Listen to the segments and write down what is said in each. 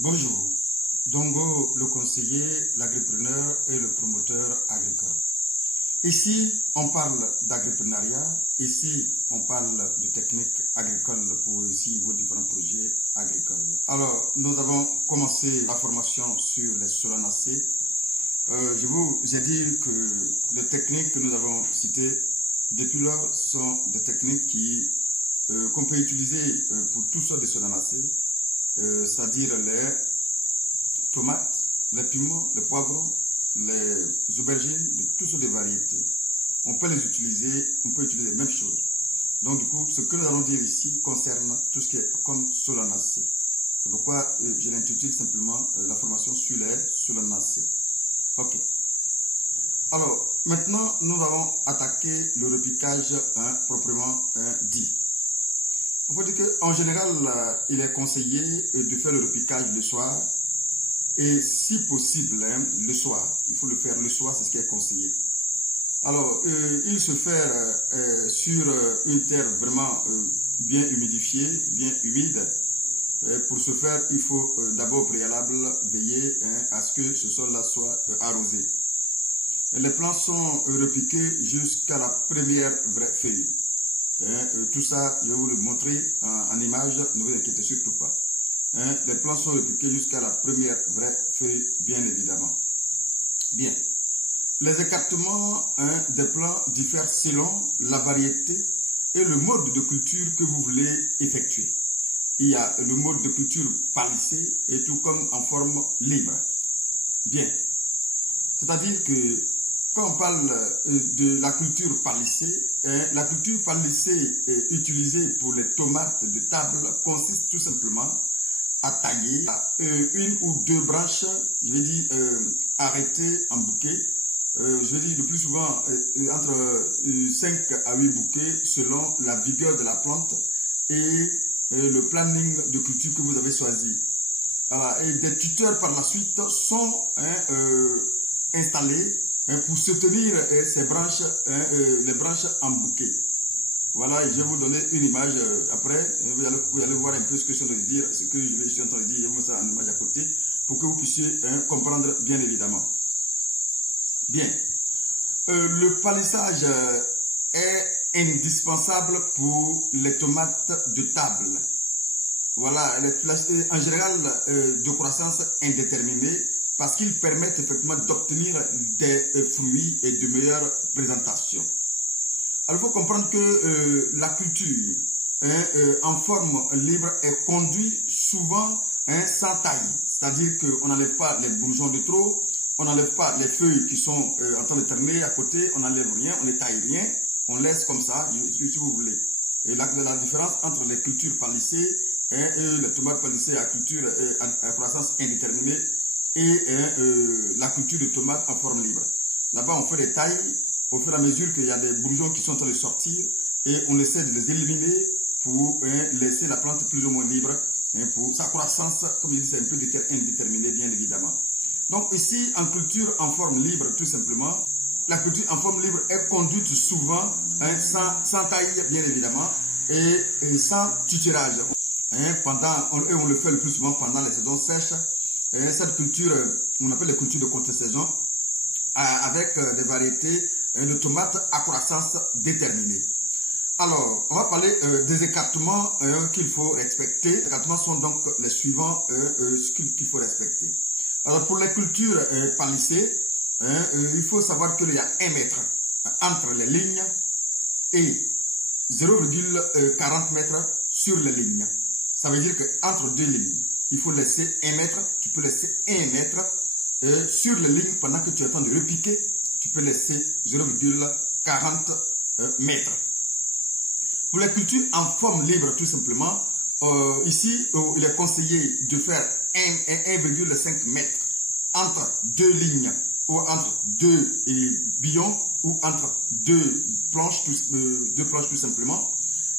Bonjour, Dongo le conseiller, l'agripreneur et le promoteur agricole. Ici, on parle d'agripreneuriat, ici, on parle de techniques agricoles pour aussi vos différents projets agricoles. Alors, nous avons commencé la formation sur les solanacées. Je vous ai dit que les techniques que nous avons citées depuis lors sont des techniques qu'on peut utiliser pour toutes sortes de solanacées. C'est-à-dire les tomates, les piments, les poivrons, les aubergines, de toutes sortes de variétés. On peut les utiliser, on peut utiliser les mêmes choses. Donc du coup, ce que nous allons dire ici concerne tout ce qui est comme solanacées. C'est pourquoi je l'intitule simplement la formation sur les solanacées. Ok. Alors, maintenant, nous allons attaquer le repiquage proprement dit. Il faut dire qu'en général, il est conseillé de faire le repiquage le soir et si possible, le soir. Il faut le faire le soir, c'est ce qui est conseillé. Alors, il se fait sur une terre vraiment bien humidifiée, bien humide. Pour ce faire, il faut d'abord au préalable veiller à ce que ce sol-là soit arrosé. Les plants sont repiqués jusqu'à la première vraie feuille. Tout ça, je vais vous le montrer en image, ne vous inquiétez surtout pas. Les plants sont repiqués jusqu'à la première vraie feuille, bien évidemment. Bien. Les écartements des plants diffèrent selon la variété et le mode de culture que vous voulez effectuer. Il y a le mode de culture palissé et tout comme en forme libre. Bien. C'est-à-dire que quand on parle de la culture palissée utilisée pour les tomates de table consiste tout simplement à tailler une ou deux branches, je vais dire arrêtées en bouquet, je vais dire le plus souvent entre 5 à 8 bouquets selon la vigueur de la plante et le planning de culture que vous avez choisi. Voilà, et des tuteurs par la suite sont installés pour soutenir ces branches, les branches en bouquet. Voilà, je vais vous donner une image après. Vous allez voir un peu ce que je suis en train de dire, ce que je suis en train de dire. Je vais vous mettre ça en image à côté pour que vous puissiez comprendre bien évidemment. Bien. Le palissage est indispensable pour les tomates de table. Voilà, en général de croissance indéterminée, parce qu'ils permettent effectivement d'obtenir des fruits et de meilleures présentations. Alors, il faut comprendre que la culture en forme libre est conduite souvent sans taille. C'est-à-dire qu'on n'enlève pas les bourgeons de trop, on n'enlève pas les feuilles qui sont en train de terminer à côté, on n'enlève rien, on ne taille rien, on laisse comme ça, si vous voulez. Et la différence entre les cultures palissées et les tomates palissées à culture à croissance indéterminée, et la culture de tomates en forme libre. Là-bas, on fait des tailles au fur et à mesure qu'il y a des bourgeons qui sont en train de sortir et on essaie de les éliminer pour laisser la plante plus ou moins libre pour sa croissance, comme je dis, c'est un peu indéterminé, bien évidemment. Donc ici, en culture en forme libre, tout simplement, la culture en forme libre est conduite souvent sans taille, bien évidemment, et sans tutorage. On le fait le plus souvent pendant les saisons sèches. Cette culture, on appelle les cultures de contre-saison, avec des variétés de tomates à croissance déterminée. Alors, on va parler des écartements qu'il faut respecter. Les écartements sont donc les suivants qu'il faut respecter. Alors, pour les cultures palissées, il faut savoir qu'il y a 1 mètre entre les lignes et 0,40 mètres sur les lignes. Ça veut dire qu'entre deux lignes, il faut laisser 1 mètre, tu peux laisser 1 mètre sur les lignes pendant que tu attends de repiquer, tu peux laisser 0,40 mètres. Pour les cultures en forme libre, tout simplement, ici, il est conseillé de faire 1,5 mètre entre deux lignes ou entre deux billons ou entre deux planches tout simplement.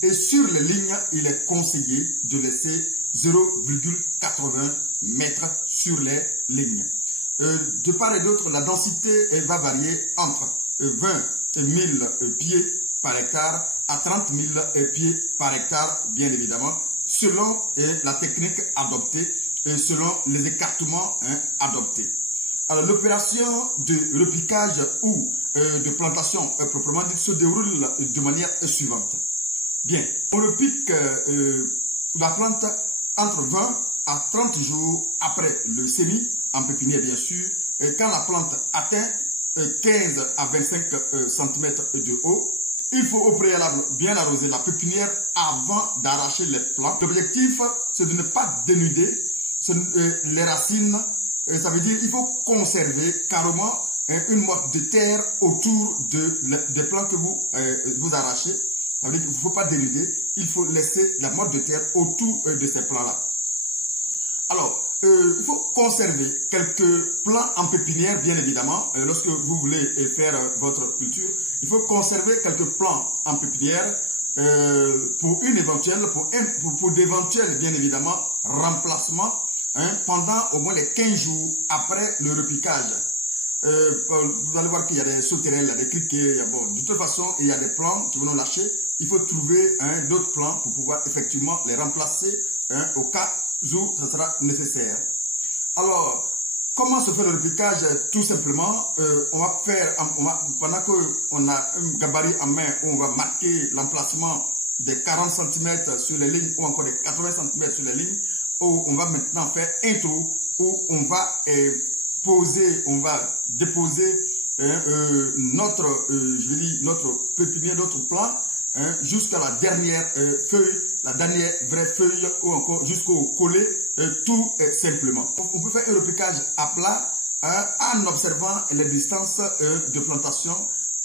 Et sur les lignes, il est conseillé de laisser 0,80 mètres sur les lignes. De part et d'autre, la densité va varier entre 20 000 pieds par hectare à 30 000 pieds par hectare, bien évidemment, selon la technique adoptée selon les écartements adoptés. Alors l'opération de repiquage ou de plantation proprement dite se déroule de manière suivante. Bien, on repique la plante entre 20 à 30 jours après le semis, en pépinière bien sûr, et quand la plante atteint 15 à 25 cm de haut. Il faut au préalable bien arroser la pépinière avant d'arracher les plants. L'objectif, c'est de ne pas dénuder les racines. Ça veut dire qu'il faut conserver carrément une motte de terre autour des plants que vous arrachez. Ça veut dire qu'il ne faut pas dénuder, il faut laisser la motte de terre autour de ces plants-là. Alors, il faut conserver quelques plants en pépinière, bien évidemment. Lorsque vous voulez faire votre culture, il faut conserver quelques plants en pépinière pour d'éventuels, bien évidemment, remplacements pendant au moins les 15 jours après le repiquage. Vous allez voir qu'il y a des sauterelles, des criquets. De toute façon, il y a des plants qui vont nous lâcher. Il faut trouver d'autres plants pour pouvoir effectivement les remplacer au cas où ça sera nécessaire. Alors, comment se fait le repiquage? Tout simplement, on va faire, pendant qu'on a un gabarit en main où on va marquer l'emplacement des 40 cm sur les lignes ou encore des 80 cm sur les lignes, où on va maintenant faire un trou où on va déposer notre pépinière, notre plant, jusqu'à la dernière feuille, la dernière vraie feuille, ou encore jusqu'au collet, tout simplement. On peut faire un repiquage à plat en observant les distances de plantation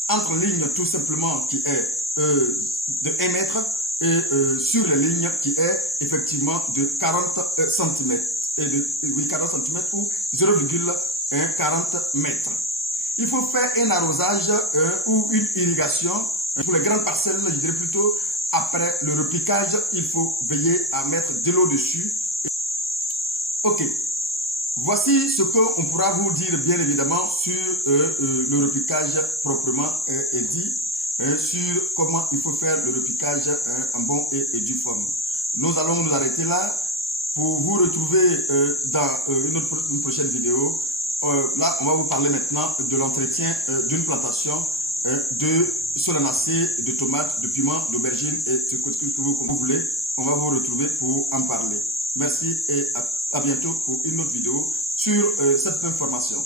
entre lignes, tout simplement, qui est de 1 mètre, et sur les lignes qui est effectivement de 40 cm, 40 cm ou 0,40 mètres. Il faut faire un arrosage ou une irrigation. Pour les grandes parcelles, je dirais plutôt, après le repiquage, il faut veiller à mettre de l'eau dessus. Ok, voici ce qu'on pourra vous dire bien évidemment sur le repiquage proprement dit, sur comment il faut faire le repiquage en bon et due forme. Nous allons nous arrêter là pour vous retrouver dans une prochaine vidéo. Là, on va vous parler maintenant de l'entretien d'une plantation de solanacées, de tomates, de piments, d'aubergines et ce que vous voulez. On va vous retrouver pour en parler. Merci et à bientôt pour une autre vidéo sur cette même formation.